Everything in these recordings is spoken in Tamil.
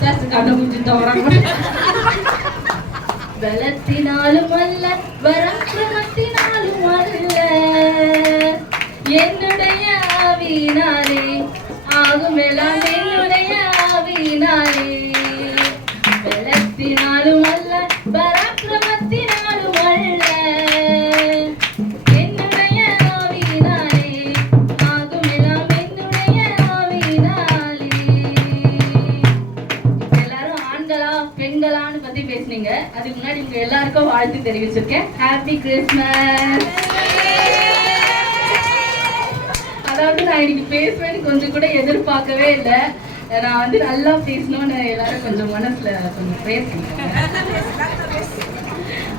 சர்ச்சு கண்ண முடிச்சுட்டு வராங்க பலத்தினாலும் அல்ல பராக்கிரமத்தினாலும் அல்ல என்னுடைய ஆவியினாலே ஆகும் எல்லாம் என்னுடைய ஆவியினாலே வாழ்த்து தெரிவிச்சிருக்கேன். ஹாப்பி கிறிஸ்மஸ் அதாவது நான் இன்னைக்கு பேசுவேன்னு கொஞ்சம் கூட எதிர்பார்க்கவே இல்லை. நான் வந்து நல்லா பேசணும்னு எல்லாரும் கொஞ்சம் மனசுல கொஞ்சம் பேசணும்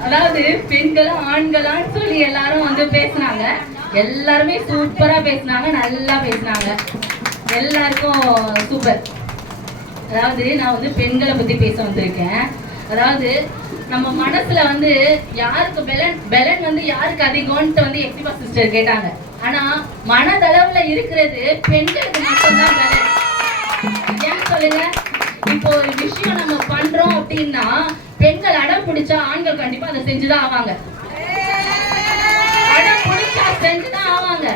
அதாவது பெண்களும் ஆண்களான்னு சொல்லி எல்லாரும் வந்து பேசுனாங்க. எல்லாருமே சூப்பரா பேசினாங்க நல்லா பேசினாங்க. எல்லாருக்கும் சூப்பர். அதாவது நான் வந்து பெண்களை பத்தி பேச வந்திருக்கேன். அதாவது நம்ம மனசுல வந்து யாருக்கு பெலன் பெலன் வந்து யாருக்கு அதிகம்ன்ட்டு வந்து எக்ஸிபா சிஸ்டர் கேட்டாங்க. ஆனா மனதளவுல இருக்கிறது பெண்களுக்கு மட்டும்தான் பெலன். ஏன் சொல்லுங்க? இப்போ ஒரு விஷயம் நம்ம பண்றோம் அப்படின்னா பெண்கள் அடம் பிடிச்சா ஆண்கள் கண்டிப்பா அதை செஞ்சுதான் ஆவாங்க. அடம் பிடிச்சா செஞ்சுதான் ஆவாங்க.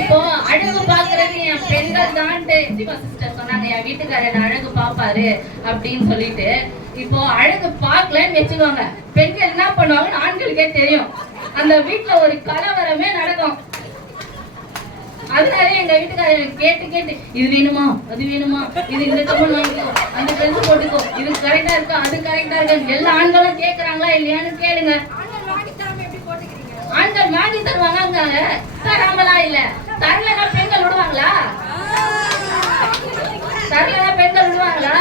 இப்போ அழகு பாக்குறது என் பெண்கள் தான்ட்டு சிஸ்டர் சொன்னாங்க. என் வீட்டுக்காரன் அழகு பாப்பாரு அப்படின்னு சொல்லிட்டு இப்போ அழகு பார்க்கலன்னு வச்சுக்கோங்க. பெண்கள் என்ன பண்ணுவாங்கன்னு ஆண்களுக்கே தெரியும். அந்த வீட்டுல ஒரு கலவரமே நடக்கும். அதனால எங்க வீட்டுக்காரர் கேட்டு கேட்டு இது வேணுமா? அது வேணுமா? இது இந்த கம்மன் வாங்கிக்கோ. அந்த ட்ரெஸ் போட்டுக்கோ. இது கரெக்டா இருக்கா? அது கரெக்டா இருக்கா? எல்லா ஆண்களும் கேக்குறாங்களா இல்லையான்னு கேளுங்க. ஆண்கள் வாங்கி தருவாங்க தராமலா இல்ல. தரலனா பெண்கள் விடுவாங்களா தரலனா பெண்கள் விடுவாங்களா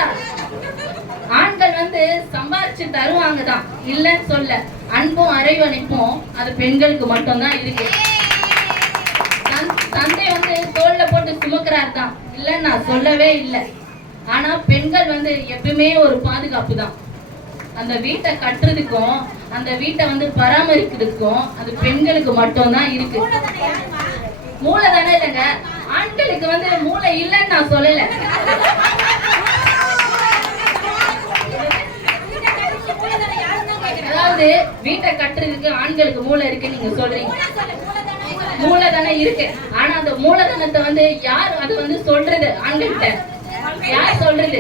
வந்து சம்பாரிச்சு தருவாங்க தான் இல்லைன்னு சொல்ல. அன்பும் அரைவணைப்பும் அது பெண்களுக்கு மட்டும்தான் இருக்கு. தன்- தந்தை வந்து தோல்ல போட்டு சுமக்கிறார் தான் இல்லைன்னு நான் சொல்லவே இல்லை. ஆனா பெண்கள் வந்து எப்பவுமே ஒரு பாதுகாப்பு தான் அந்த வீட்டை கட்டுறதுக்கும் அந்த வீட்டை வந்து பராமரிக்கிறதுக்கும் அது பெண்களுக்கு மட்டும்தான் இருக்கு. மூளை தானே இல்லைங்க? ஆண்களுக்கு வந்து மூளை இல்லைன்னு நான் சொல்லல. அதாவது வீட்டை கட்டுறதுக்கு ஆண்களுக்கு மூளை இருக்கு நீங்க சொல்றீங்க. மூலதனம் இருக்கு. ஆனா அந்த மூலதனத்தை வந்து யார் அது வந்து சொல்றது? ஆண்கள்கிட்ட. யார் சொல்றது?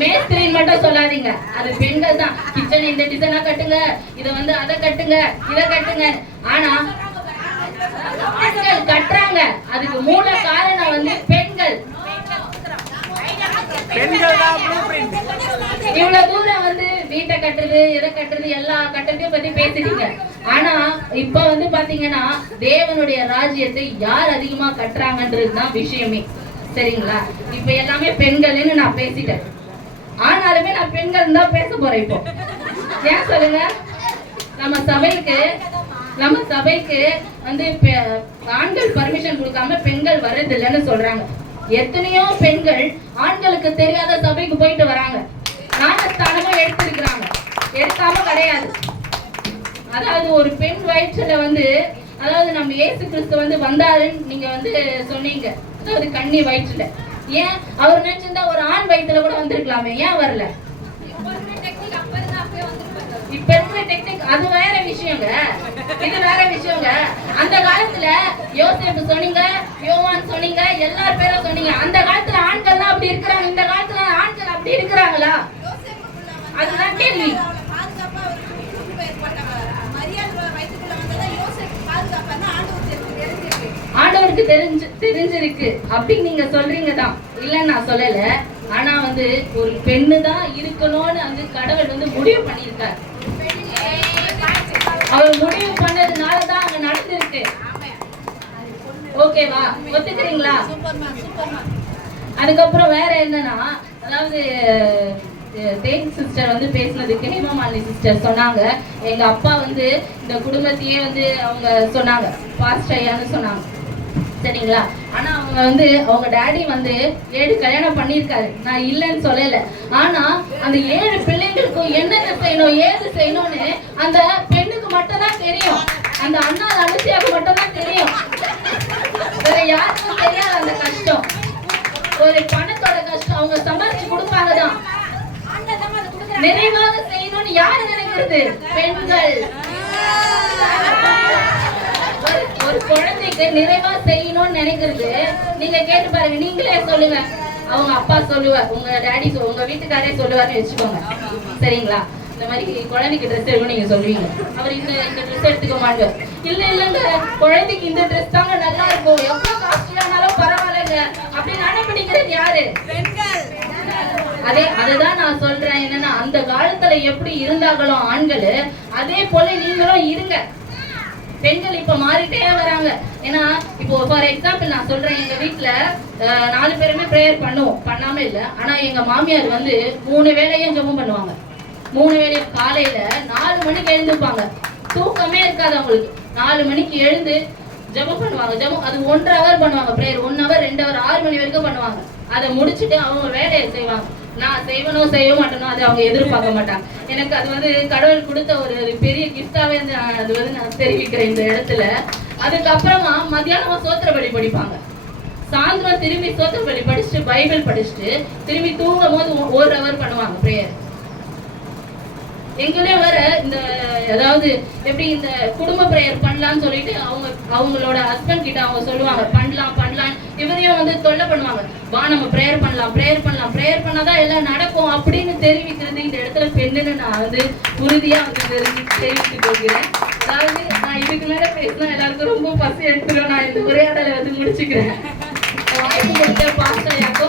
மேஸ்திரின்னு மட்டும் சொல்லாதீங்க. அது பெண்கள் தான். கிச்சன் இந்த டிசைனா கட்டுங்க இத வந்து அதை கட்டுங்க இத கட்டுங்க. ஆனா ஆண்கள் கட்டுறாங்க. அதுக்கு மூல காரணம் வந்து பெண்கள். இவ்வளவு தூரம் வந்து வீட்டை கட்டுறது எதை கட்டுறது எல்லா கட்டத்தையும் பத்தி பேசுறீங்க. ஆனா இப்ப வந்து பாத்தீங்கன்னா தேவனுடைய ராஜ்யத்தை யார் அதிகமா கட்டுறாங்கன்றது தான் விஷயமே. சரிங்களா? இப்ப எல்லாமே பெண்கள்னு நான் பேசிட்டேன். ஆனாலுமே நான் பெண்கள் தான் பேச போறேன் இப்போ. ஏன் சொல்லுங்க? நம்ம சபைக்கு நம்ம சபைக்கு வந்து பெ- ஆண்கள் பர்மிஷன் கொடுக்காம பெண்கள் வர்றது இல்லைன்னு சொல்றாங்க. எத்தனையோ பெண்கள் ஆண்களுக்கு தெரியாத சபைக்கு போயிட்டு வராங்க. ஞானஸ்தானமும் எடுத்திருக்கிறாங்க. எடுக்காம கிடையாது. அதாவது ஒரு பெண் வயிற்றுல வந்து அதாவது நம்ம இயேசு கிறிஸ்து வந்து வந்தாருன்னு நீங்க வந்து சொன்னீங்க. அதாவது கண்ணி வயிற்றுல. ஏன்? அவர் நினைச்சிருந்தா ஒரு ஆண் வயிற்றுல கூட வந்திருக்கலாமே. ஏன் வரல? இப்ப இருக்கிற டெக்னிக் அது வேற விஷயங்க. இது வேற விஷயங்க. அந்த காலத்துல யோசேப்பு சொன்னீங்க யோவான் சொன்னீங்க எல்லார் பேரும் சொன்னீங்க. அந்த காலத்துல ஆண்கள்லாம் அப்படி இருக்கிறாங்க. இந்த காலத்துல ஆண்கள் அப்படி இருக்கிறாங்களா? ஆண்டவருக்கு தெரிஞ்சு தெரிஞ்சிருக்கு. அப்படின்னு நீங்க சொல்றீங்க தான் இல்லைன்னு நான் சொல்லல. ஆனா வந்து ஒரு பெண்ணு தான் இருக்கணும்னு வந்து கடவுள் வந்து முடிவு பண்ணியிருக்காரு. அவர் முடிவு பண்ணதுனால தான் அங்க நடந்திருக்கு. ஓகேவா? ஒத்துக்கிறீங்களா? அதுக்கப்புறம் வேற என்னன்னா அதாவது தேன் சிஸ்டர் வந்து பேசினதுக்கு ஹேமமாலினி சிஸ்டர் சொன்னாங்க. எங்க அப்பா வந்து இந்த குடும்பத்தையே வந்து அவங்க சொன்னாங்க. பாஸ்ட் ஐயான்னு சொன்னாங்க. சரிங்களா? ஆனா அவங்க வந்து அவங்க டாடி வந்து ஏழு கல்யாணம் பண்ணியிருக்காரு. நான் இல்லைன்னு சொல்லல. ஆனா அந்த ஏழு பிள்ளைங்களுக்கும் என்னென்ன செய்யணும் ஏது செய்யணும்னு அந்த பெண்ணுக்கு மட்டும் தான் தெரியும். அந்த அண்ணா அனுசியாவுக்கு மட்டும் தான் தெரியும். வேற யாருக்கும் தெரியாது அந்த கஷ்டம். ஒரு பணத்தோட கஷ்டம். அவங்க சம்பாதிச்சு கொடுக்க நிறைவாக செய்யணும்னு யாரு நினைக்கிறது? பெண்கள். ஒரு- ஒரு குழந்தைக்கு நிறைவா செய்யணும்னு நினைக்கிறது நீங்க கேட்டு பாருங்க நீங்களே சொல்லுங்க. அவங்க அப்பா சொல்லுவார் உங்க டாடி உங்க வீட்டுக்காரே சொல்லுவார்னு வச்சுக்கோங்க. சரிங்களா? இந்த மாதிரி குழந்தைக்கு ட்ரெஸ் எடுக்கணும் நீங்க சொல்லுவீங்க. அவர் இந்த இந்த ட்ரெஸ் எடுத்துக்க மாட்டார். இல்ல இல்லங்க குழந்தைக்கு இந்த ட்ரெஸ் தாங்க நல்லா இருக்கும். எவ்வளவு காஸ்ட்லியானாலும் பரவாயில்லைங்க. அப்படின்னு அனுப்பிடிக்கிறது யாரு? அதே அதுதான் நான் சொல்றேன் என்னன்னா அந்த காலத்துல எப்படி இருந்தாங்களோ ஆண்கள் அதே போல நீங்களும் இருங்க. பெண்கள் இப்ப மாறிட்டே வராங்க. ஏன்னா இப்போ ஃபார் எக்ஸாம்பிள் நான் சொல்றேன் எங்க வீட்டுல அஹ், நாலு பேருமே ப்ரேயர் பண்ணுவோம். பண்ணாம இல்ல. ஆனா எங்க மாமியார் வந்து மூணு வேளையும் ஜெபம் பண்ணுவாங்க. மூணு வேளையும் காலையில நாலு மணிக்கு எழுந்துப்பாங்க தூக்கமே இருக்காது அவங்களுக்கு. நாலு மணிக்கு எழுந்து ஜெபம் பண்ணுவாங்க. ஜெபம் அது ஒன்றரை ஹவர் பண்ணுவாங்க ப்ரேயர் ஒன் ஹவர் மணி வரைக்கும் பண்ணுவாங்க. அதை முடிச்சுட்டு அவங்க வேலையை செய்வாங்க. நான் செய்வனோ செய்ய மாட்டேனோ அதை அவங்க எதிர்பார்க்க மாட்டாங்க. எனக்கு அது வந்து கடவுள் கொடுத்த ஒரு பெரிய கிஃப்டாவே நான் அது வந்து நான் தெரிவிக்கிறேன் இந்த இடத்துல. அதுக்கப்புறமா மத்தியானம் சோத்திரபடி படிப்பாங்க. சாயந்தரம் திரும்பி சோத்திரபடி படிச்சுட்டு பைபிள் படிச்சுட்டு திரும்பி தூங்கும் போது ஒரு ஹவர் பண்ணுவாங்க ப்ரேயர் எங்களே வர இந்த அதாவது எப்படி இந்த குடும்ப பிரேயர் பண்ணலாம்னு சொல்லிட்டு அவங்க அவங்களோட ஹஸ்பண்ட் கிட்ட அவங்க சொல்லுவாங்க பண்ணலாம் இவரையும் வந்து தொல்லை பண்ணுவாங்க. வா நம்ம ப்ரேயர் பண்ணலாம் ப்ரேயர் பண்ணலாம் ப்ரேயர் பண்ணாதான் எல்லாம் நடக்கும் அப்படின்னு தெரிவிக்கிறது இந்த இடத்துல பெண்ணுன்னு நான் வந்து உறுதியா வந்து தெரிவி தெரிவித்து கொள்கிறேன். அதாவது நான் இதுக்கு மேல பேசினா எல்லாருக்கும் ரொம்ப பசி எடுத்துரும். நான் இந்த உரையாடலை வந்து முடிச்சுக்கிறேன். வாய்ப்பு கொடுத்த பாஸ்டர் யாக்கோ